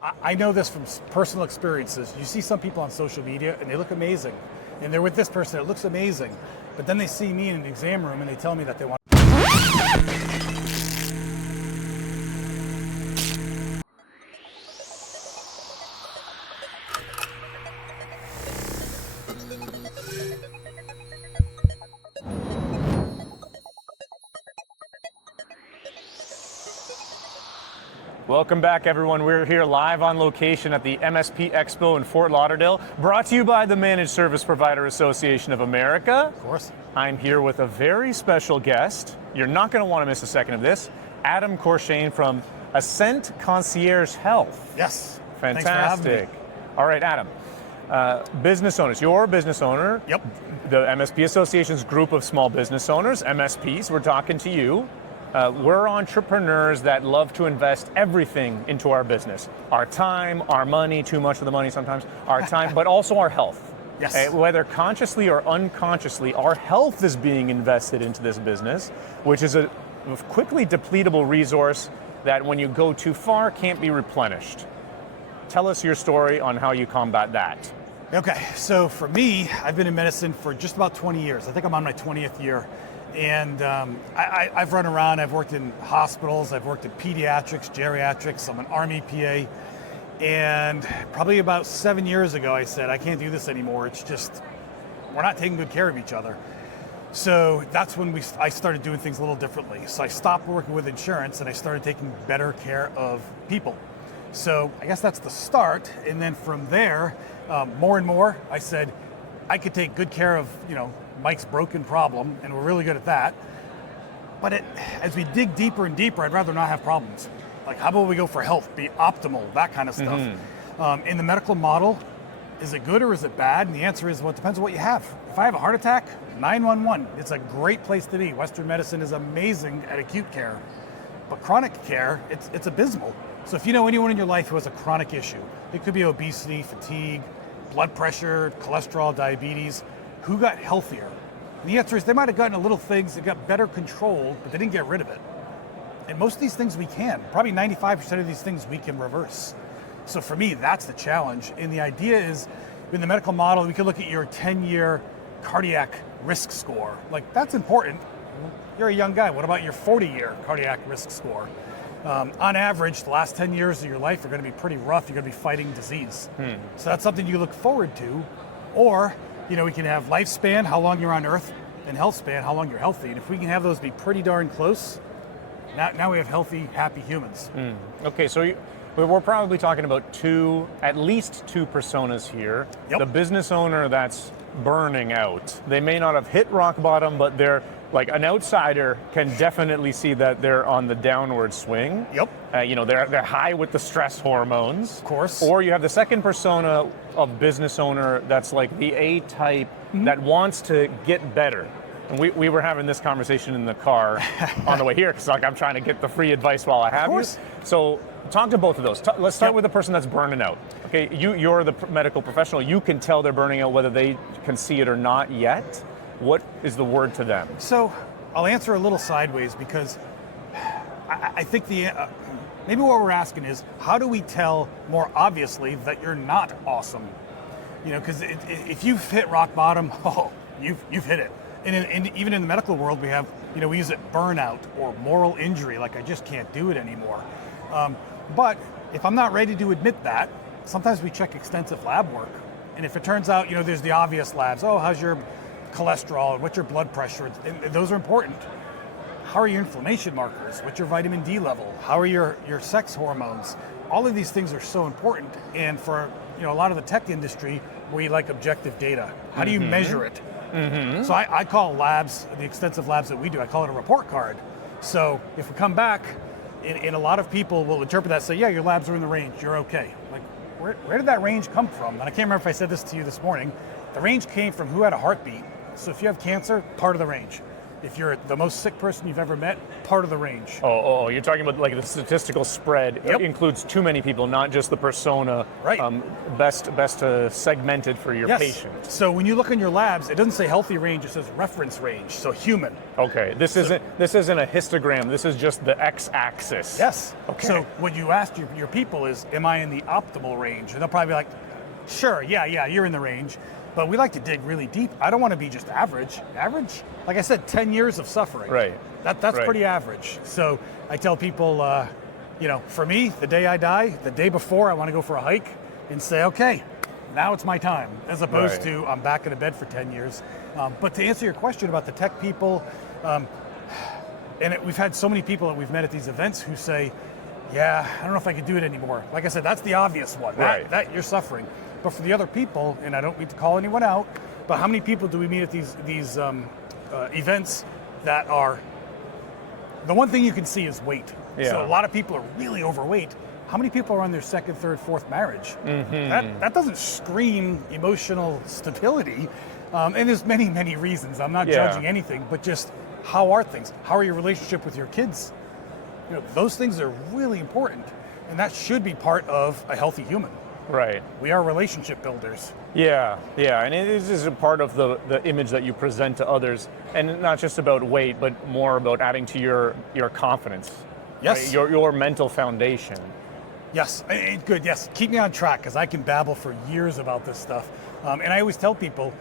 I know this from personal experiences. You see some people on social media and they look amazing. And they're with this person that looks amazing. But then they see me in an exam room and they tell me that they want. Welcome back, everyone. We're here live on location at the MSP Expo in Fort Lauderdale, brought to you by the Managed Service Provider Association of America. Of course. I'm here with a very special guest. You're not going to want to miss a second of this. Adam Courchaine from Ascent Concierge Health. Yes. Fantastic. Thanks for having me. All right, Adam. Business owners. You're a business owner. Yep. The MSP Association's group of small business owners, MSPs, we're talking to you. We're entrepreneurs that love to invest everything into our business. Our time, our money, too much of the money sometimes, our time, but also our health. Yes. Whether consciously or unconsciously, our health is being invested into this business, which is a quickly depletable resource that when you go too far can't be replenished. Tell us your story on how you combat that. Okay, so for me, I've been in medicine for just about 20 years. I think I'm on my 20th year. And I've run around, I've worked in hospitals, I've worked in pediatrics, geriatrics, I'm an Army PA. And probably about 7 years ago, I said, I can't do this anymore. It's just, we're not taking good care of each other. So that's when I started doing things a little differently. So I stopped working with insurance and I started taking better care of people. So I guess that's the start. And then from there, more and more, I said, I could take good care of, Mike's broken problem, and we're really good at that. But as we dig deeper and deeper, I'd rather not have problems. Like, how about we go for health, be optimal, that kind of stuff. In the medical model, is it good or is it bad? And the answer is, well, it depends on what you have. If I have a heart attack, 911, it's a great place to be. Western medicine is amazing at acute care. But chronic care, it's abysmal. So if you know anyone in your life who has a chronic issue, it could be obesity, fatigue, blood pressure, cholesterol, diabetes, who got healthier? And the answer is they might have gotten a little things that got better controlled, but they didn't get rid of it. And most of these things we can. Probably 95% of these things we can reverse. So for me, that's the challenge. And the idea is, in the medical model, we can look at your 10-year cardiac risk score. Like, that's important. You're a young guy. What about your 40-year cardiac risk score? On average, the last 10 years of your life are going to be pretty rough. You're going to be fighting disease. So that's something you look forward to. Or, we can have lifespan, how long you're on Earth, and health span, how long you're healthy. And if we can have those be pretty darn close, now we have healthy, happy humans. Okay, so we're probably talking about at least two personas here. Yep. The business owner that's burning out. They may not have hit rock bottom, but they're like an outsider can definitely see that they're on the downward swing. Yep. They're high with the stress hormones. Of course. Or you have the second persona of business owner that's like the A type that wants to get better. And we were having this conversation in the car on the way here because I'm trying to get the free advice while I have you. So talk to both of those. Let's start with the person that's burning out. Okay, you're the medical professional. You can tell they're burning out whether they can see it or not yet. What is the word to them? So I'll answer a little sideways because I think maybe what we're asking is, how do we tell more obviously that you're not awesome? Because if you've hit rock bottom, you've hit it. And even in the medical world, we have, we use it burnout or moral injury, like I just can't do it anymore. But if I'm not ready to admit that, sometimes we check extensive lab work. And if it turns out, there's the obvious labs, how's your cholesterol and what's your blood pressure, and those are important. How are your inflammation markers? What's your vitamin D level? How are your sex hormones? All of these things are so important. And for a lot of the tech industry, we like objective data. How do you measure it? So I call labs, the extensive labs that we do, I call it a report card. So if we come back, and a lot of people will interpret that and say, yeah, your labs are in the range, you're okay. Like, where did that range come from? And I can't remember if I said this to you this morning. The range came from who had a heartbeat. So if you have cancer, part of the range. if you're the most sick person you've ever met, part of the range. You're talking about like the statistical spread. Yep. It includes too many people, not just the persona. Right. Best segmented for your patient. So when you look in your labs, it doesn't say healthy range, it says reference range, so human. Okay, this isn't a histogram, this is just the x-axis. Yes. Okay. So what you ask your people is, am I in the optimal range? And they'll probably be like, sure, yeah, you're in the range. But we like to dig really deep. I don't want to be just average. Average? Like I said, 10 years of suffering. Right. That's right. pretty average. So I tell people, for me, the day I die, the day before, I want to go for a hike and say, okay, now it's my time, as opposed to I'm back in a bed for 10 years. But to answer your question about the tech people, we've had so many people that we've met at these events who say, yeah, I don't know if I can do it anymore. Like I said, that's the obvious one. Right. That you're suffering. But for the other people, and I don't mean to call anyone out, but how many people do we meet at these events that are, the one thing you can see is weight. Yeah. So a lot of people are really overweight. How many people are on their second, third, fourth marriage? Mm-hmm. That doesn't scream emotional stability. And there's many, many reasons. I'm not judging anything, but just how are things? How are your relationship with your kids? Those things are really important. And that should be part of a healthy human. Right. We are relationship builders. Yeah, and it is a part of the image that you present to others, and not just about weight, but more about adding to your confidence. Yes. Right? Your mental foundation. Yes, good, yes. Keep me on track, because I can babble for years about this stuff. And I always tell people,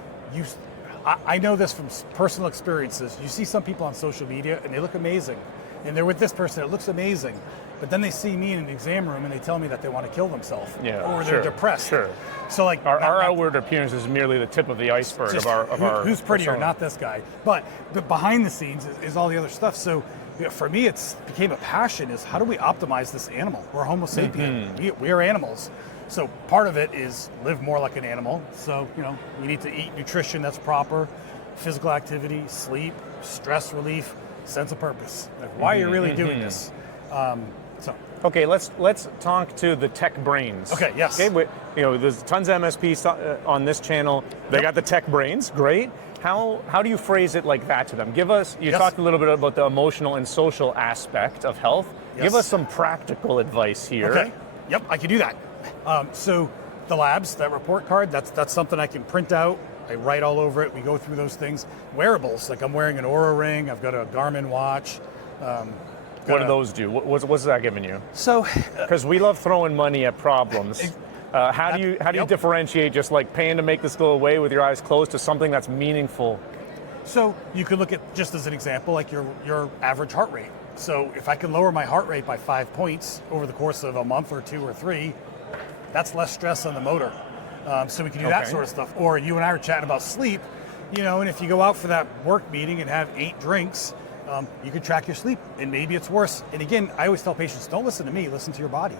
I know this from personal experiences. You see some people on social media, and they look amazing. And they're with this person, it looks amazing. But then they see me in an exam room and they tell me that they want to kill themselves. Or they're depressed. Sure. So like our outward appearance is merely the tip of the iceberg of our who's prettier, persona. not this guy. But behind the scenes is all the other stuff. So for me, it's became a passion is how do we optimize this animal? We're Homo sapien. We are animals. So part of it is live more like an animal. So, we need to eat nutrition that's proper, physical activity, sleep, stress relief, sense of purpose. Like why are you really doing this? Okay, let's talk to the tech brains. Okay, yes. Okay, there's tons of MSPs on this channel. They got the tech brains, great. How do you phrase it like that to them? You talked a little bit about the emotional and social aspect of health. Yes. Give us some practical advice here. Okay, yep, I can do that. So the labs, that report card, that's something I can print out. I write all over it. We go through those things. Wearables, like I'm wearing an Oura ring. I've got a Garmin watch. What do those do? What's that giving you? So, because we love throwing money at problems. How do you differentiate just like paying to make this go away with your eyes closed to something that's meaningful? So you could look at, just as an example, like your average heart rate. So if I can lower my heart rate by 5 points over the course of a month or 2 or 3, that's less stress on the motor. So we can do that sort of stuff. Or you and I were chatting about sleep, and if you go out for that work meeting and have 8 drinks, you can track your sleep, and maybe it's worse. And again, I always tell patients, don't listen to me, listen to your body.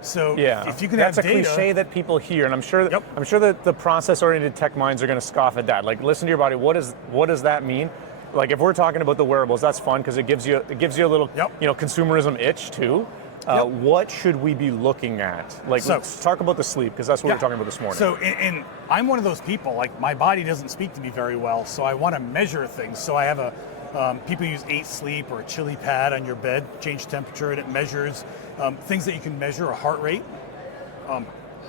So if you can have data. That's a cliche that people hear, and I'm sure that the process-oriented tech minds are going to scoff at that. Like, listen to your body. What does that mean? Like, if we're talking about the wearables, that's fun because it gives you a little consumerism itch too. What should we be looking at? Like, let's talk about the sleep, because that's what we were talking about this morning. So, and I'm one of those people, like my body doesn't speak to me very well, so I want to measure things. So I have people use 8 Sleep or a chili pad on your bed, change temperature, and it measures things that you can measure, a heart rate,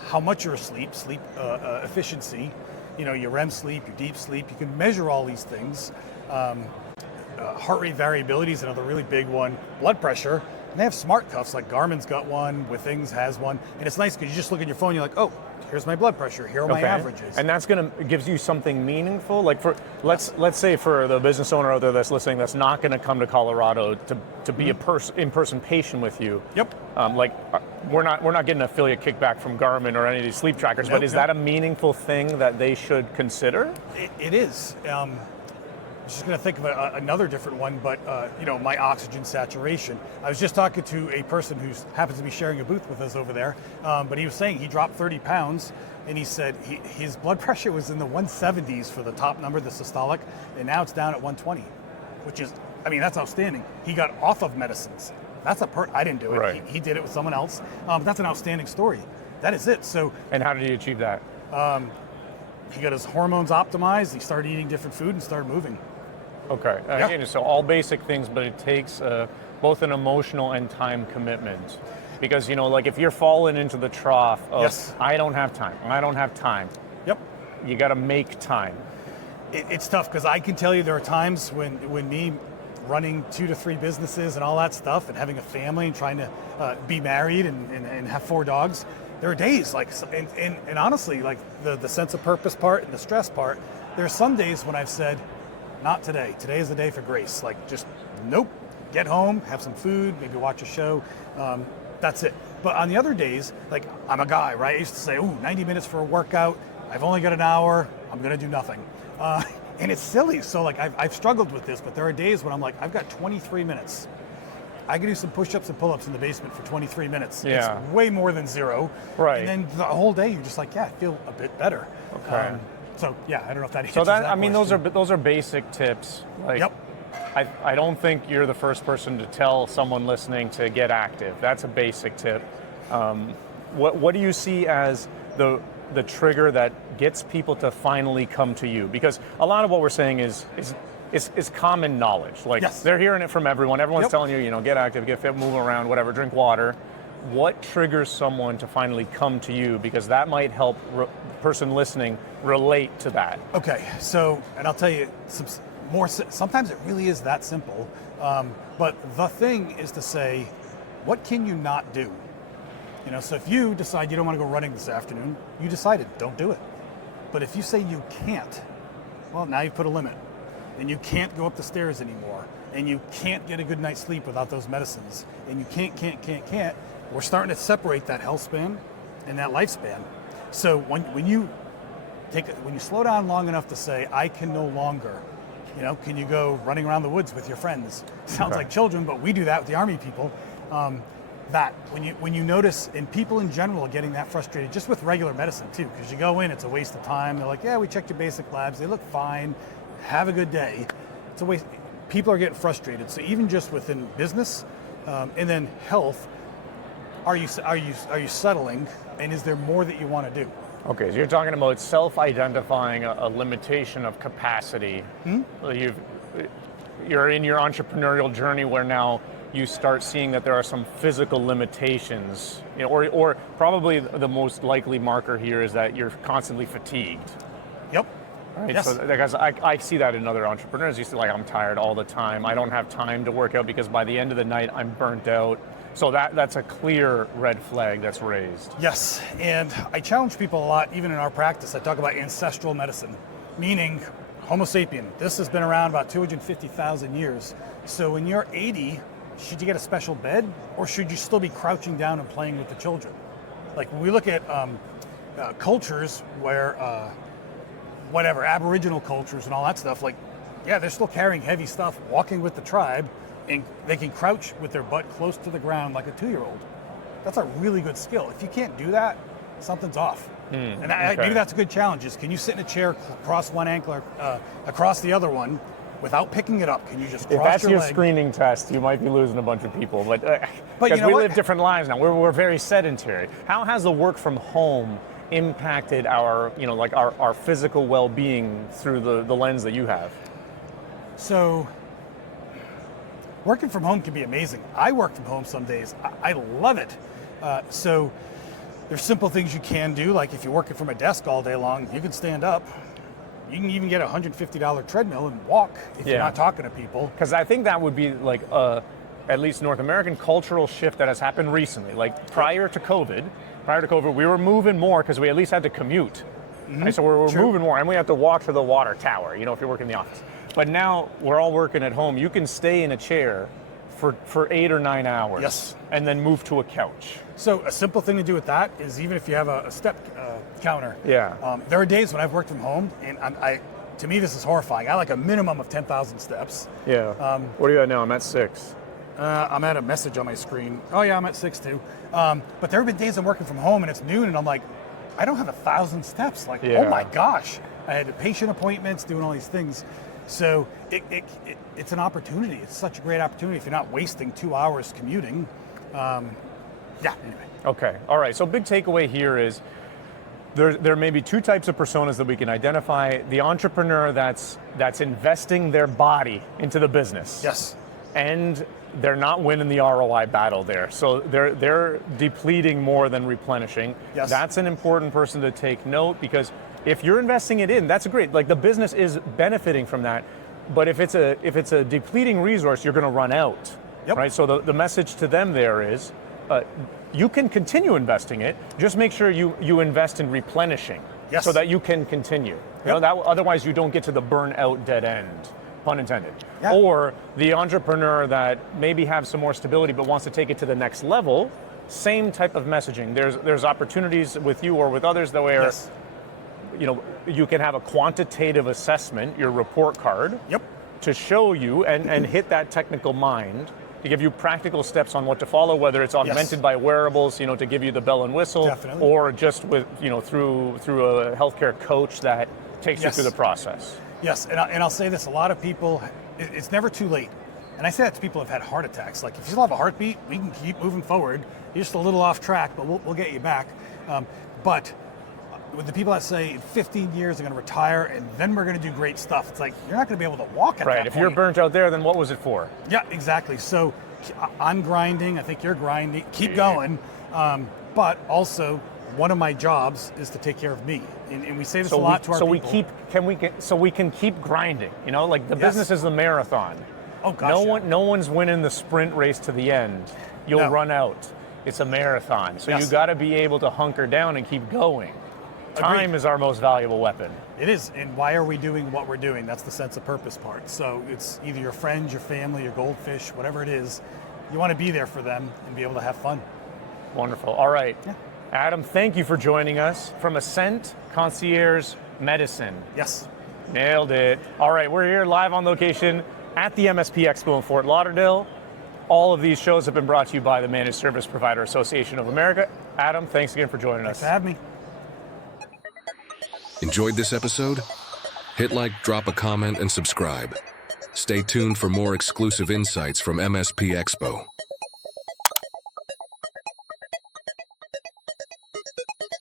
how much you're asleep, sleep efficiency, your REM sleep, your deep sleep. You can measure all these things. Heart rate variability is another really big one. Blood pressure. And they have smart cuffs, like Garmin's got one, Withings has one, and it's nice because you just look at your phone, you're like, oh, here's my blood pressure, here are my averages. And that's gives you something meaningful. Like let's say for the business owner out there that's listening, that's not going to come to Colorado to be in-person patient with you. Yep. We're not getting an affiliate kickback from Garmin or any of these sleep trackers, but is that a meaningful thing that they should consider? It is. I was just going to think of another different one, but my oxygen saturation. I was just talking to a person who happens to be sharing a booth with us over there, but he was saying he dropped 30 pounds, and he said his blood pressure was in the 170s for the top number, the systolic, and now it's down at 120, which is, that's outstanding. He got off of medicines. That's I didn't do it. Right. He did it with someone else. That's an outstanding story. That is it. So. And how did he achieve that? He got his hormones optimized. He started eating different food and started moving. Okay. Yeah. Again, so all basic things, but it takes both an emotional and time commitment. Because, like if you're falling into the trough of, Yes. I don't have time, Yep. you got to make time. It's tough because I can tell you there are times when me running 2 to 3 businesses and all that stuff and having a family and trying to be married and have 4 dogs, there are days like, and honestly, like the sense of purpose part and the stress part, there are some days when I've said, not today. Today is the day for grace. Like just, nope, get home, have some food, maybe watch a show. That's it. But on the other days, like I'm a guy, right? I used to say, 90 minutes for a workout. I've only got an hour. I'm going to do nothing. And it's silly. So like I've struggled with this, but there are days when I'm like, I've got 23 minutes. I can do some push-ups and pull-ups in the basement for 23 minutes. Yeah. It's way more than 0. Right. And then the whole day, you're just like, yeah, I feel a bit better. Okay. So yeah, I don't know if that answers So that I mean, question. those are basic tips. Like, Yep. I don't think you're the first person to tell someone listening to get active. That's a basic tip. What do you see as the trigger that gets people to finally come to you? Because a lot of what we're saying is common knowledge. Like Yes. they're hearing it from everyone. Everyone's Yep. telling you, get active, get fit, move around, whatever, drink water. What triggers someone to finally come to you? Because that might help person listening relate to that. Okay, so, and I'll tell you, sometimes it really is that simple. But the thing is to say, what can you not do? So if you decide you don't want to go running this afternoon, you decided, don't do it. But if you say you can't, well, now you put a limit. And you can't go up the stairs anymore. And you can't get a good night's sleep without those medicines. And you can't. We're starting to separate that health span and that lifespan. So when you slow down long enough to say, I can no longer, can you go running around the woods with your friends? Sounds like children, but we do that with the Army people. That when you notice, and people in general are getting that frustrated just with regular medicine too, because you go in, it's a waste of time. They're like, yeah, we checked your basic labs, they look fine, have a good day. It's a waste. People are getting frustrated. So even just within business and then health, are you settling, and is there more that you want to do? Okay, so you're talking about self-identifying a limitation of capacity. You're in your entrepreneurial journey where now you start seeing that there are some physical limitations, or probably the most likely marker here is that you're constantly fatigued. Yep. Right? Yes. So because I see that in other entrepreneurs. You see, like, I'm tired all the time. I don't have time to work out because by the end of the night I'm burnt out. So that's a clear red flag that's raised. Yes, and I challenge people a lot, even in our practice. I talk about ancestral medicine, meaning Homo sapien. This has been around about 250,000 years. So when you're 80, should you get a special bed, or should you still be crouching down and playing with the children? Like when we look at cultures where, Aboriginal cultures and all that stuff, like, yeah, they're still carrying heavy stuff, walking with the tribe, and they can crouch with their butt close to the ground like a 2-year-old. That's a really good skill. If you can't do that, something's off. Maybe that's a good challenge. Is can you sit in a chair, cross one ankle across the other one without picking it up? Can you just cross If that's your leg? screening test, you might be losing a bunch of people. But you know we what? live different lives now. We're very sedentary. How has the work from home impacted our physical well-being through the lens that you have? So, working from home can be amazing. I work from home some days. I love it. So there's simple things you can do, like if you're working from a desk all day long, you can stand up. You can even get a $150 treadmill and walk if you're not talking to people. Because I think that would be like at least North American cultural shift that has happened recently. Like prior to COVID, we were moving more because we at least had to commute. Right? So we're moving more, and we have to walk to the water tower, if you work in the office. But now we're all working at home. You can stay in a chair for 8 or 9 hours, Yes. and then move to a couch. So a simple thing to do with that is even if you have a step counter. Yeah. There are days when I've worked from home, and to me this is horrifying. I like a minimum of 10,000 steps. Yeah. What are you at now? I'm at 6. I'm at a message on my screen. Oh yeah, I'm at 6 too. But there have been days I'm working from home and it's noon and I'm like, I don't have 1,000 steps. Like, oh my gosh. I had patient appointments, doing all these things. So it's an opportunity. It's such a great opportunity if you're not wasting 2 hours commuting. Anyway. Okay. All right. So big takeaway here is There may be two types of personas that we can identify. The entrepreneur that's investing their body into the business. Yes. And they're not winning the ROI battle there. So they're depleting more than replenishing. Yes. That's an important person to take note, because if you're investing it in, that's great. Like, the business is benefiting from that. But if it's a depleting resource, you're going to run out. Yep. Right? So the message to them there is, you can continue investing it. Just make sure you invest in replenishing, yes, so that you can continue. You know, otherwise you don't get to the burnout dead end, pun intended. Yeah. Or the entrepreneur that maybe have some more stability but wants to take it to the next level. Same type of messaging. There's opportunities with you or with others that where yes, you know, you can have a quantitative assessment, your report card, yep, to show you and hit that technical mind, to give you practical steps on what to follow, whether it's augmented by wearables, you know, to give you the bell and whistle, definitely, or just with, you know, through a healthcare coach that takes you through the process. Yes, and I'll say this: a lot of people, it's never too late. And I say that to people who've had heart attacks. Like, if you still have a heartbeat, we can keep moving forward. You're just a little off track, but we'll get you back. But with the people that say in 15 years they're going to retire and then we're going to do great stuff, it's like, you're not going to be able to walk at that point. Right, if you're burnt out there, then what was it for? Yeah, exactly. So I'm grinding, I think you're grinding, keep going. But also, one of my jobs is to take care of me. And we say this a lot to our people. So we can keep grinding, you know, like the business is a marathon. Oh gosh, no one's winning the sprint race to the end. You'll run out. It's a marathon. So you got to be able to hunker down and keep going. Time is our most valuable weapon. It is, and why are we doing what we're doing? That's the sense of purpose part. So it's either your friends, your family, your goldfish, whatever it is. You want to be there for them and be able to have fun. Wonderful. All right. Yeah. Adam, thank you for joining us from Ascent Concierge Medicine. Yes. Nailed it. All right, we're here live on location at the MSP Expo in Fort Lauderdale. All of these shows have been brought to you by the Managed Service Provider Association of America. Adam, thanks again for joining us. Thanks for having me. Enjoyed this episode? Hit like, drop a comment, and subscribe. Stay tuned for more exclusive insights from MSP Expo.